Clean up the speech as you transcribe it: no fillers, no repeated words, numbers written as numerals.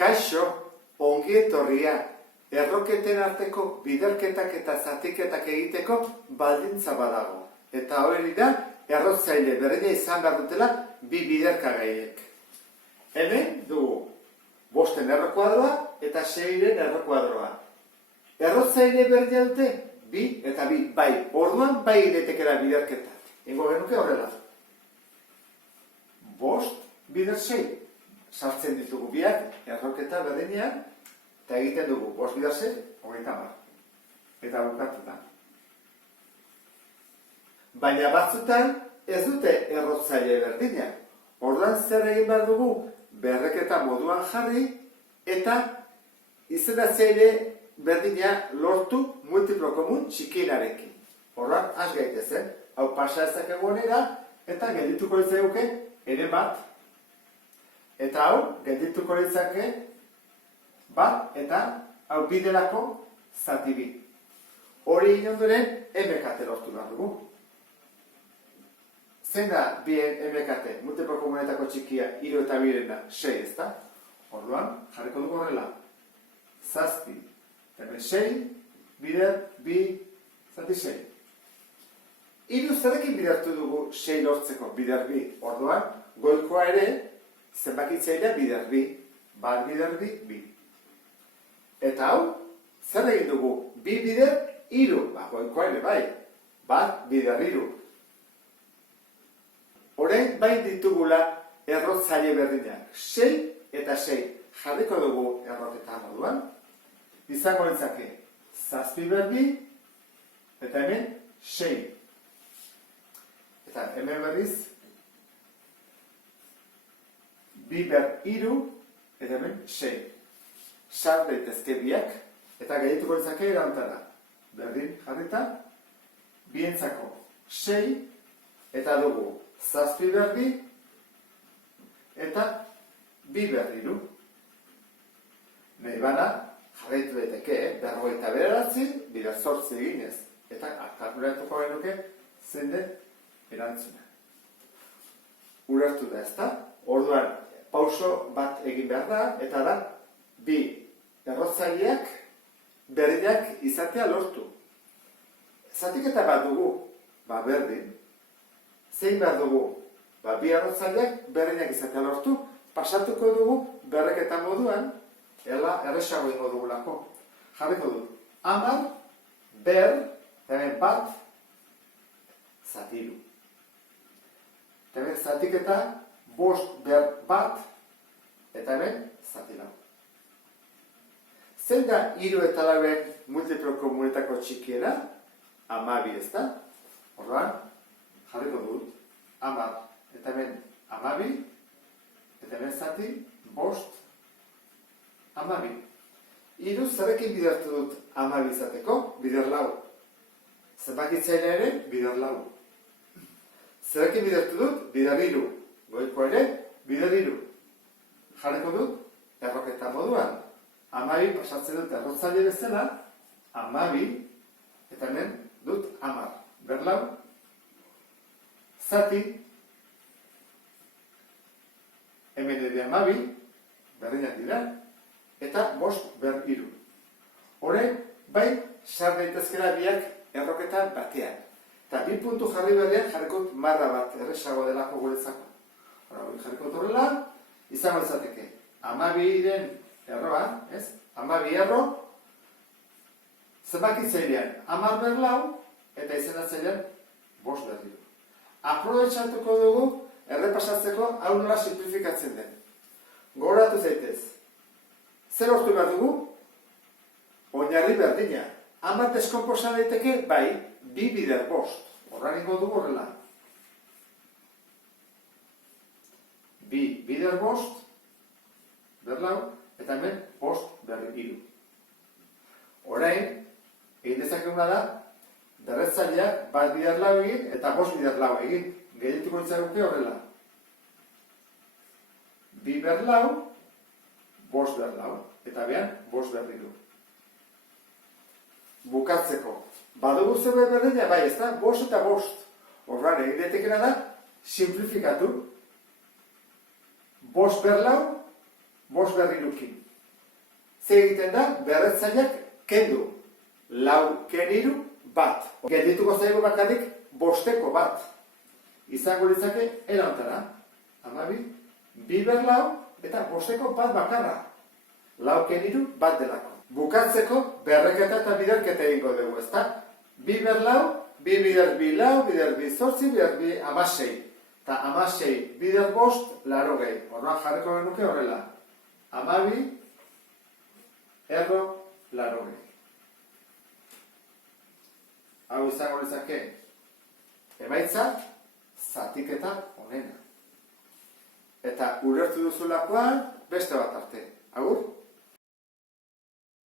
Kaixo, ongi etorria, erroketen arteko biderketak eta zatiketak egiteko baldintza badago. Eta hori da, errotzaile berdina izan behar dutela bi biderkagaiek. Hemen dugu, 5 errokuadroa eta 6 errokuadroa. Errotzaile berdina dute, 2 eta 2, bai, orduan bai egitekera biderketa. Ingo genuke horrela. 5 bider 6. Sartzen ditugu biak, erroketa berdinean, eta egiten dugu 5 bider 6, 30. Eta bukatuta. Baina batzutan ez dute errotzaile berdina. Orduan zer egin behar dugu berreketa moduan jarri eta izendatzaile berdina lortu multiplo komun txikienarekin. Orduan, has gaitezen, hau pasa ezakegu honera eta geldituko litzaiguke ere bat. Eta hau geldituko litzake bat eta hau bidelako zati bi. Hori inondoren MKT lortu behar dugu. Zein da bien MKT, multiplo komunetako txikia, 3 eta 2 6, ezta? Orduan, jarriko dugu horrela. 7, eta 6, bider, 2, zati 6. 3 zerekin bidertu dugu 6 lortzeko, bider 2. Orduan, goikoa ere, zenbakitzailea bider 2, bat bider 2, 2. Eta hau, zer egin dugu? 2 bider 3, goikoa ere bai, bat bider 3. Orain bai ditugula errotzaile berdinak, 6 eta 6. Jarriko dugu erroketa moduan. Izango litzake 7 bider 2 eta hemen 6. Eta hemen berriz 2 bider 3 eta hemen 6. Sar daitezke biak eta gaituko litzake erantara. Berdin jarrita, bientzako 6 eta dugu 7 bider 2 eta 2 bider 3. Nahi bana, jarraitu daiteke, 59 bider 8 eginez. Eta kalkulatuko genuke zein den erantzuna. Ulertu da, ezta? Orduan, pauso bat egin behar da, eta da, 2 errotzaileak berdinak izatea lortu. Zatiketa bat dugu, berdin. Zein behar dugu, 2 errotzaileak berdinak izatea lortu, pasatuko dugu berreketa moduan, erresago ingo dugulako. Jarriko du, 10, ber, hemen bat, zati 3. Hemen zatiketa, 5 ber bat, eta hemen zati 4. Zein da 3 eta 4 multiplo komunetako txikiena? 12, ezta? Orduan, jarriko dut, 10, eta hemen 12, eta hemen zati, 5, 12. 3 zerekin bidertu dut 12 izateko, bider 4. Zenbakitzailea ere, bider 4. Zerekin bidertu dut, bider 3. Goiko ere, bider 3. Jarriko dut, erroketa moduan. 12 pasatzen dut errotzaile bezala, 12, eta hemen dut 10. Ber 4, zati, hemen ere 12, berdinak dira, eta 5 ber 3. Horren, bai, sar daitezkera biak erroketan batean. Eta 2 puntu jarri berdean jarrikot marra bat, erresago delako guretzako. Jarrikot horrela, izango izateke. 12-den erroa, ez? 12 erro, zenbakitzailean 10 ber 4, eta izenatzailean 5 ber 3. Aprobetxatuko dugu, errepasatzeko hau nola simplifikatzen den. Gogoratu zaitez. Zer lortu behar dugu? Oinarri berdina. 10 deskonposa daiteke, bai, 2 bider 5. Horran ingo dugu horrela. 2 bider 5, ber 4, eta hemen 5 ber 3. Orain, egin dezakeguna da, berretzaileak bat bider 4 egin, eta 5 bider 4 egin. Gehiatuko ditzaguke horrela. 2 ber 4, 5 ber 4, eta behan 5 ber 3. Bukatzeko. Badugu zerbait berdina, bai, ez da, 5 eta 5. Horran, egin daitekena da, simplifikatu. 5 ber 4, 5 ber 3. ze egiten da berretzaileak kendu. Lau keniru bat. Geldituko zaigu bakarrik bosteko bat. Izango litzake erantara. 12, 2 berlau eta bosteko bat bakarra. Lau keniru bat delako. Bukatzeko berreketa eta biderketa egingo dugu, ezta? 2 berlau, 2 bider 2 lau, bider 2 zortzi, bider 2 amasei. Eta amasei, bider bost, 80. Horren jarriko genuke horrela. 12, erro, 80. Hau izango litzake emaitza zatiketa onena. Eta ulertu duzulakoan beste bat arte. Agur?